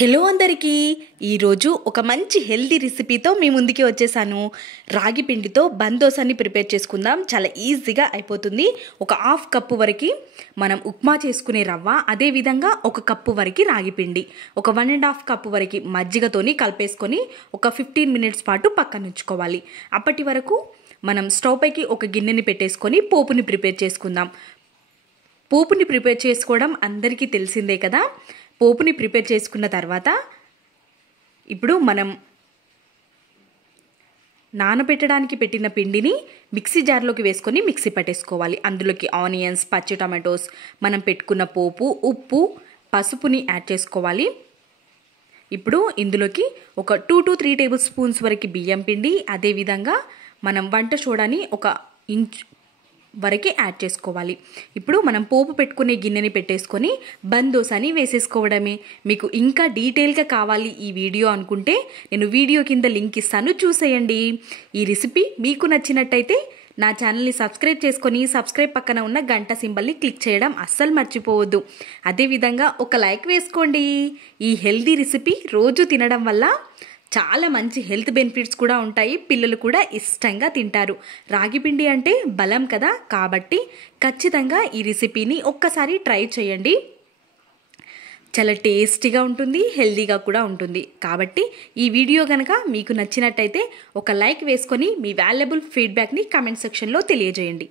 Hello అందరికీ ఈరోజు ఒక మంచి హెల్దీ రెసిపీతో మీ ముందుకి వచ్చేసాను. రాగి పిండితో బందోసాన్ని ప్రిపేర్ చేసుకుందాం. చాలా ఈజీగా అయిపోతుంది. ఒక హాఫ్ కప్పు వరకు మనం ఉప్మా చేసుకునే రవ్వ, అదేవిధంగా ఒక కప్పు వరకు రాగి పిండి, ఒక 1.5 కప్పు వరకు మజ్జిగతోని కలిపేసుకొని ఒక 15 మినిట్స్ పాటు పక్కన ఉంచుకోవాలి. అప్పటి వరకు మనం స్టవ్ పైకి ఒక గిన్నెని పెట్టేసుకొని పోపుని ప్రిపేర్ చేసుకుందాం. పోపుని ప్రిపేర్ చేసుకోవడం అందరికీ తెలిసిందే కదా. పోపుని ప్రిపేర్ చేసుకున్న తర్వాత ఇప్పుడు మనం నానబెట్టడానికి పెట్టిన పిండిని మిక్సీ జార్లోకి వేసుకొని మిక్సీ పట్టేసుకోవాలి. అందులోకి ఆనియన్స్, పచ్చి టమాటోస్, మనం పెట్టుకున్న పోపు, ఉప్పు, పసుపుని యాడ్ చేసుకోవాలి. ఇప్పుడు ఇందులోకి ఒక 2 to 3 టేబుల్ స్పూన్స్ వరకు బియ్యం పిండి, అదేవిధంగా మనం వంట సోడాని 1 ఇంచ్ వరకు యాడ్ చేసుకోవాలి. ఇప్పుడు మనం పోపు పెట్టుకునే గిన్నెని పెట్టేసుకొని బందోసాని వేసేసుకోవడమే. మీకు ఇంకా డీటెయిల్గా కావాలి ఈ వీడియో అనుకుంటే నేను వీడియో కింద లింక్ ఇస్తాను, చూసేయండి. ఈ రెసిపీ మీకు నచ్చినట్టయితే నా ఛానల్ని సబ్స్క్రైబ్ చేసుకొని సబ్స్క్రైబ్ పక్కన ఉన్న గంట సింబల్ని క్లిక్ చేయడం అస్సలు మర్చిపోవద్దు. అదేవిధంగా ఒక లైక్ వేసుకోండి. ఈ హెల్దీ రెసిపీ రోజు తినడం వల్ల చాలా మంచి హెల్త్ బెనిఫిట్స్ కూడా ఉంటాయి. పిల్లలు కూడా ఇష్టంగా తింటారు. రాగి పిండి అంటే బలం కదా, కాబట్టి ఖచ్చితంగా ఈ రెసిపీని ఒక్కసారి ట్రై చేయండి. చాలా టేస్టీగా ఉంటుంది, హెల్తీగా కూడా ఉంటుంది. కాబట్టి ఈ వీడియో కనుక మీకు నచ్చినట్టయితే ఒక లైక్ వేసుకొని మీ వాల్యుబుల్ ఫీడ్బ్యాక్ని కామెంట్ సెక్షన్లో తెలియజేయండి.